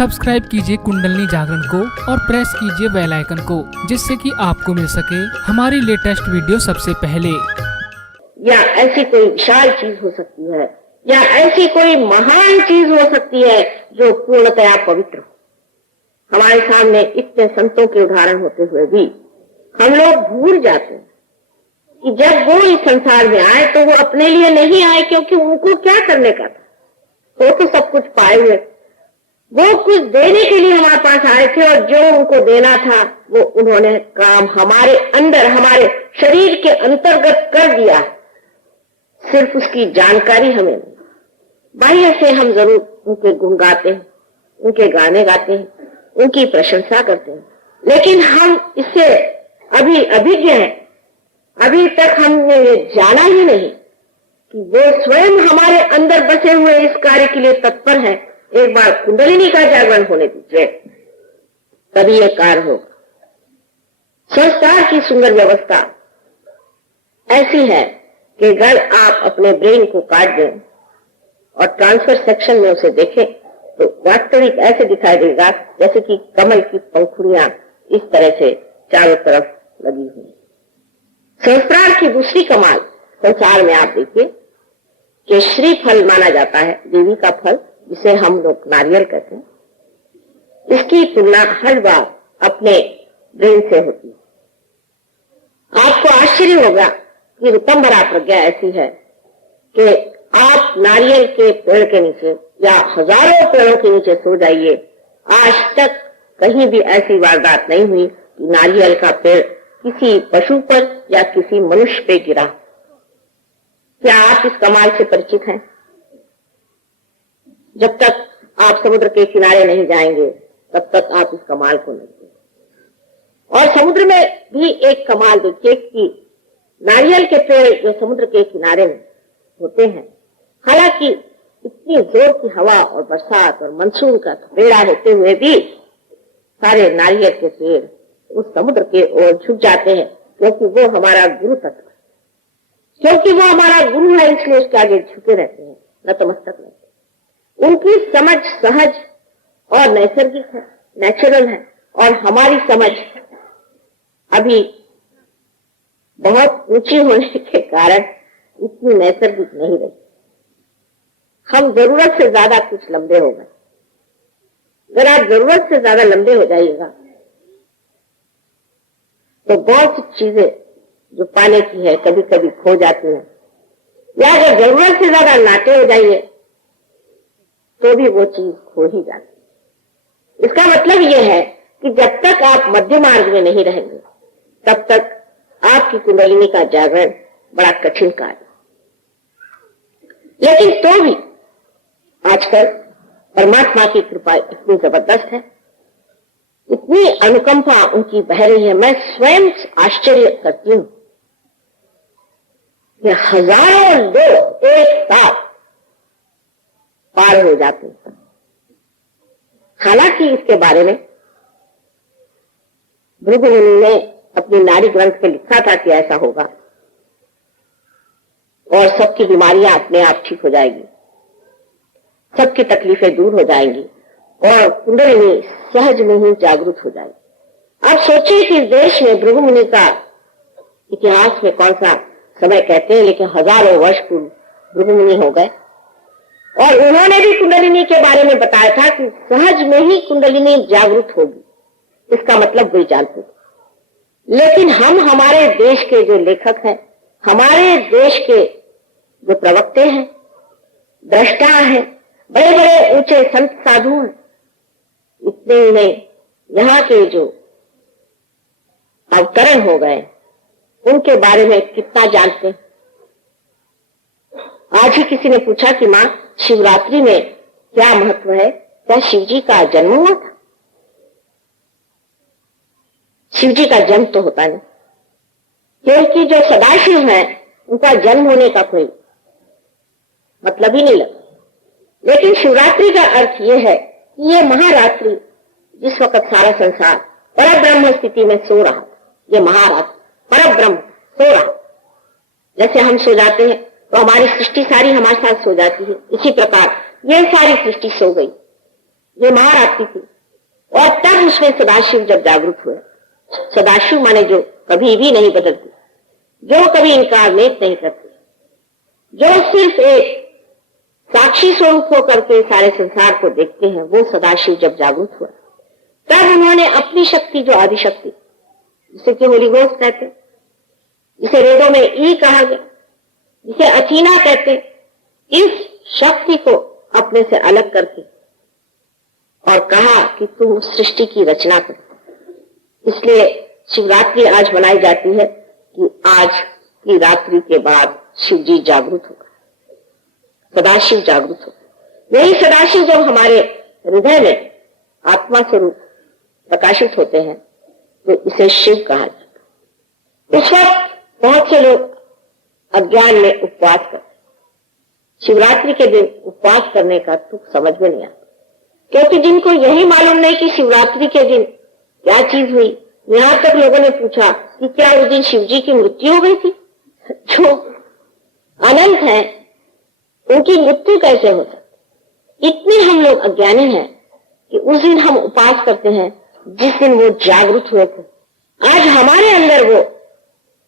Subscribe कीजिए कुंडलिनी जागरण को और प्रेस कीजिए बेल आइकन को, जिससे कि आपको मिल सके हमारी लेटेस्ट वीडियो सबसे पहले। या ऐसी कोई विशाल चीज हो सकती है या ऐसी कोई महान चीज हो सकती है जो पूर्णतया पवित्र हो। हमारे सामने इतने संतों के उदाहरण होते हुए भी हम लोग भूल जाते हैं कि जब वो इस संसार में आए तो वो अपने लिए नहीं आए, क्योंकि उनको क्या करने का था। वो तो सब कुछ पाए हुए, वो कुछ देने के लिए हमारे पास आए थे और जो उनको देना था वो उन्होंने काम हमारे अंदर, हमारे शरीर के अंतर्गत कर दिया। सिर्फ उसकी जानकारी हमें नहीं। बाह्य से हम जरूर उनके गुण गाते हैं, उनके गाने गाते हैं, उनकी प्रशंसा करते हैं, लेकिन हम इससे अभी अभिज्ञ हैं। अभी तक हमने ये जाना ही नहीं कि वो स्वयं हमारे अंदर बसे हुए इस कार्य के लिए तत्पर है। एक बार कुंडलिनी का जागरण होने दीजिए, तभी ये कार्य होगा। संस्कार की सुंदर व्यवस्था ऐसी है कि अगर आप अपने ब्रेन को काट दें और ट्रांसफर सेक्शन में उसे देखें तो वास्तविक ऐसे दिखाई देगा जैसे कि कमल की पंखुड़ियां इस तरह से चारों तरफ लगी हुई। संस्कार की दूसरी कमाल संसार में आप देखिए कि श्री फल माना जाता है, देवी का फल, जिसे हम लोग नारियल कहते हैं। इसकी तुलना हर बार अपने ब्रेन से होती है। आपको आश्चर्य होगा कि ऋतंभरा प्रज्ञा ऐसी है कि आप नारियल के पेड़ के नीचे या हजारों पेड़ों के नीचे सो जाइए, आज तक कहीं भी ऐसी वारदात नहीं हुई कि नारियल का पेड़ किसी पशु पर या किसी मनुष्य पे गिरा। क्या आप इस कमाल से परिचित हैं? जब तक आप समुद्र के किनारे नहीं जाएंगे तब तक आप इस कमाल को नहीं देखेंगे। और समुद्र में भी एक कमाल देखिए कि नारियल के पेड़ जो समुद्र के किनारे में होते हैं, हालांकि इतनी जोर की हवा और बरसात और मानसून का थपेड़ा होते हुए भी सारे नारियल के पेड़ उस समुद्र के ओर झुक जाते हैं, क्योंकि वो हमारा गुरु तत्व है, क्योंकि वो हमारा गुरु है, इसलिए उसके आगे झुके रहते हैं, नतमस्तक रहते हैं। उनकी समझ सहज और नैसर्गिक है, नेचुरल है, और हमारी समझ अभी बहुत ऊंची होने के कारण इतनी नैसर्गिक नहीं रही। हम जरूरत से ज्यादा कुछ लंबे हो गए। अगर आप जरूरत से ज्यादा लंबे हो जाइएगा तो बहुत सी चीजें जो पाने की है कभी कभी खो जाती हैं, या अगर जरूरत से ज्यादा नाटे हो जाइए तो भी वो चीज खो ही जाती है। इसका मतलब यह है कि जब तक आप मध्य मार्ग में नहीं रहेंगे तब तक आपकी कुंडलिनी का जागरण बड़ा कठिन कार्य। लेकिन तो भी आजकल परमात्मा की कृपा इतनी जबरदस्त है, इतनी अनुकंपा उनकी बह रही है, मैं स्वयं आश्चर्य करती हूं कि हजारों लोग एक साथ पार हो जाते हैं। हालांकि इसके बारे में भृगु मुनि ने अपनी नारी ग्रंथ में लिखा था कि ऐसा होगा और सबकी बीमारियां अपने आप ठीक हो जाएगी, सबकी तकलीफें दूर हो जाएंगी और कुंडलिनी सहज में ही जागृत हो जाएगी। आप सोचिए कि इस देश में भृगु मुनि का इतिहास में कौन सा समय कहते हैं, लेकिन हजारों वर्ष पूर्व भृगु मुनि हो गए और उन्होंने भी कुंडलिनी के बारे में बताया था कि सहज में ही कुंडलिनी जागृत होगी। इसका मतलब वे जानते थे। लेकिन हम हमारे देश के जो लेखक हैं, हमारे देश के जो प्रवक्ते हैं, दृष्टा हैं, बड़े बड़े ऊंचे संत साधु हैं, इतने ही नहीं, यहाँ के जो अवतरण हो गए उनके बारे में कितना जानते हैं। आज ही किसी ने पूछा कि मां, शिवरात्रि में क्या महत्व है? क्या शिव जी का जन्म हुआ था? शिव जी का जन्म तो होता नहीं, क्योंकि जो सदाशिव है उनका जन्म होने का कोई मतलब ही नहीं लगता। लेकिन शिवरात्रि का अर्थ यह है कि ये महारात्रि, जिस वक्त सारा संसार परब्रह्म स्थिति में सो रहा, ये महारात्रि परब्रह्म सो रहा। जैसे हम सो जाते हैं तो हमारी सृष्टि सारी हमारे साथ सो जाती है, इसी प्रकार ये सारी सृष्टि सो गई। ये महारात्रि थी। और तब उसमें सदाशिव जब जागृत हुए, सदाशिव माने जो कभी भी नहीं बदलते, जो कभी इनकारनेट नहीं करते, जो सिर्फ एक साक्षी स्वरूप होकर के सारे संसार को देखते हैं, वो सदाशिव जब जागृत हुआ, तब उन्होंने अपनी शक्ति, जो आदिशक्ति, जिसे कि होली गोस्ट कहते, जिसे वेदों में ई कहा गया, जिसे अचीना कहते, इस शक्ति को अपने से अलग करके और कहा कि तुम सृष्टि की रचना करो। इसलिए शिवरात्रि आज मनाई जाती है कि आज की रात्रि के बाद शिव जी जागृत होगा, सदाशिव जागृत होगा। यही सदाशिव जब हमारे हृदय में आत्मा स्वरूप प्रकाशित होते हैं तो इसे शिव कहा जाता है। उस वक्त बहुत से लोग अज्ञान में उपवास करते, शिवरात्रि के दिन उपवास करने का तुक समझ में नहीं आता, क्योंकि जिनको यही मालूम नहीं कि शिवरात्रि के दिन क्या चीज हुई। यहां तक लोगों ने पूछा कि क्या उस दिन शिव जी की मृत्यु हो गई थी? जो अनंत है उनकी मृत्यु कैसे हो सकती? इतने हम लोग अज्ञानी हैं कि उस दिन हम उपवास करते हैं जिस दिन वो जागृत हुए थे। आज हमारे अंदर वो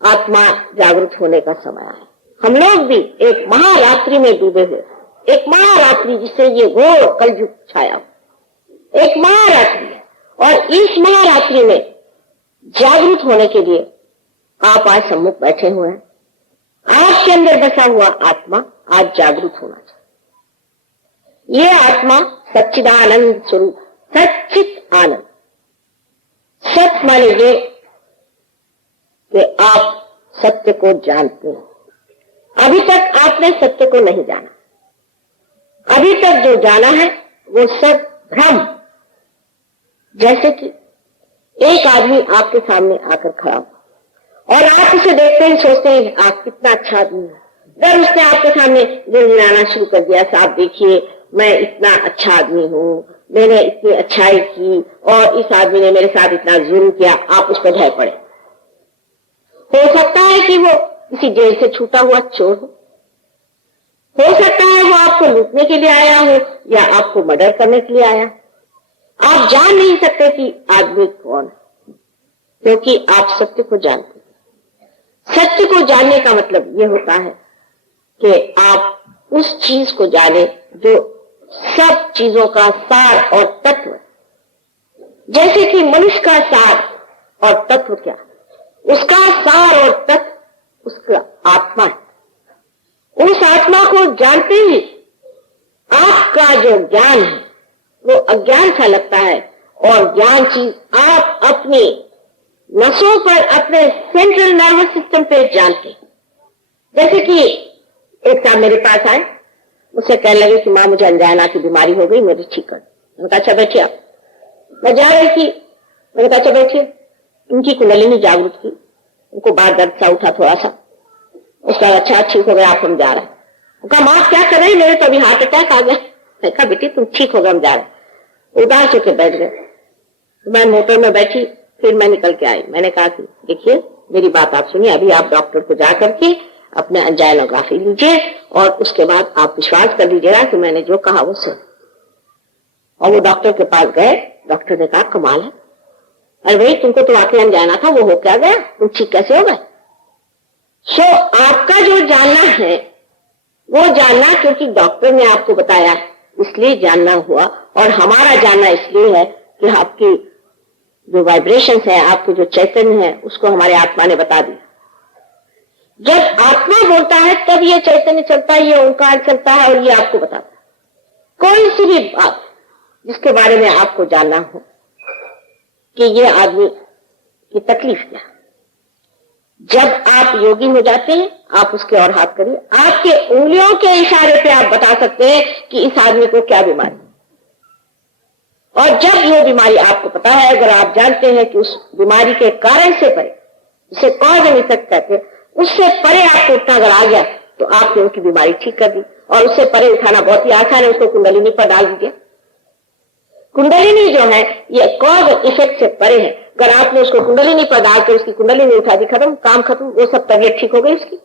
आत्मा जागृत होने का समय है। हम लोग भी एक महारात्रि में डूबे हुए, एक महारात्रि जिससे ये घोर कलयुग छाया, एक महारात्रि है। और इस महारात्रि में जागृत होने के लिए आप आज सम्मुख बैठे हुए हैं। आपके अंदर बसा हुआ आत्मा आज जागृत होना चाहिए। ये आत्मा सच्चिदानंद स्वरूप, सच्चित आनंद। सत्य माने ये कि आप सत्य को जानते हैं। अभी तक आपने सत्य को नहीं जाना। अभी तक जो जाना है वो सब भ्रम। जैसे कि एक आदमी आपके सामने आकर खड़ा हो और आप उसे देखते ही सोचते हैं आप कितना अच्छा आदमी है। अगर उसने आपके सामने गिड़गिड़ाना शुरू कर दिया, साहब देखिए मैं इतना अच्छा आदमी हूँ, मैंने इतनी अच्छाई की और इस आदमी ने मेरे साथ इतना जुल्म किया, आप उस पर ढह पड़े। हो सकता है कि वो किसी जेल से छूटा हुआ चोर हो सकता है वो आपको लूटने के लिए आया हो या आपको मर्डर करने के लिए आया। आप जान नहीं सकते कि आदमी कौन है, क्योंकि आप सत्य को जानते हैं। सत्य को जानने का मतलब ये होता है कि आप उस चीज को जाने जो सब चीजों का सार और तत्व है। जैसे कि मनुष्य का सार और तत्व क्या, उसका सार और तत्व उसका आत्मा है। उस आत्मा को जानते ही आपका जो ज्ञान है वो अज्ञान सा लगता है और ज्ञान चीज आप अपनी नसों पर, अपने सेंट्रल नर्वस सिस्टम पे जानते हैं। जैसे कि एक साहब मेरे पास आए, मुझसे कहने लगे कि माँ मुझे अंजाना की बीमारी हो गई, मुझे ठीक कर। मैंने कहा अच्छा बैठिए आप। मैं जा रही थी, मैंने कहा अच्छा बैठिए। उनकी कुंडलिनी जागृत की, उनको बाहर दर्द सा उठा थोड़ा सा। उसका अच्छा ठीक हो गया, आप हम जा रहे हैं। कहा माँ क्या कर रहे हैं, मेरे तो अभी हार्ट अटैक आ गया। मैं कहा बेटी तुम ठीक हो गए, हम जा रहे हैं। उदास होकर बैठ गए। मैं मोटर में बैठी, फिर मैं निकल के आई। मैंने कहा कि देखिए मेरी बात आप सुनिए, अभी आप डॉक्टर को जा करके अपने एंजाइनोग्राफी लीजिए और उसके बाद आप विश्वास कर लीजिएगा कि मैंने जो कहा वो सुन। और वो डॉक्टर के पास गए। डॉक्टर ने कहा कमाल है, अरे भाई तुमको तो वाकई अंजाना था, वो हो क्या गया, तुम ठीक कैसे हो गए? सो आपका जो जानना है वो जानना क्योंकि डॉक्टर ने आपको बताया इसलिए जानना हुआ, और हमारा जानना इसलिए है कि आपकी जो वाइब्रेशंस है, आपको जो चैतन्य है, उसको हमारे आत्मा ने बता दिया। जब आत्मा बोलता है तब ये चैतन्य चलता है, ये ओंकार चलता है और ये आपको बताता है। कोई सी भी बात जिसके बारे में आपको जानना हो कि ये आदमी की तकलीफ क्या, जब आप योगी हो जाते हैं आप उसके और हाथ करिए, आपके उंगलियों के इशारे पे आप बता सकते हैं कि इस आदमी को क्या बीमारी। और जब वो बीमारी आपको पता है, अगर आप जानते हैं कि उस बीमारी के कारण से परे, जिसे कॉज एंड इफेक्ट कहते हैं, उससे परे आपको उठना अगर आ गया तो आपने उनकी बीमारी ठीक कर दी। और उससे परे उठाना बहुत ही आसान है, उसको कुंडलिनी पर डाल दीजिए। कुंडलिनी जो है ये कॉज इफेक्ट से परे है। अगर आपने उसको कुंडलिनी पर डालकर उसकी कुंडलिनी उठा दी, खत्म, काम खत्म, वो सब तबीयत ठीक हो गई उसकी।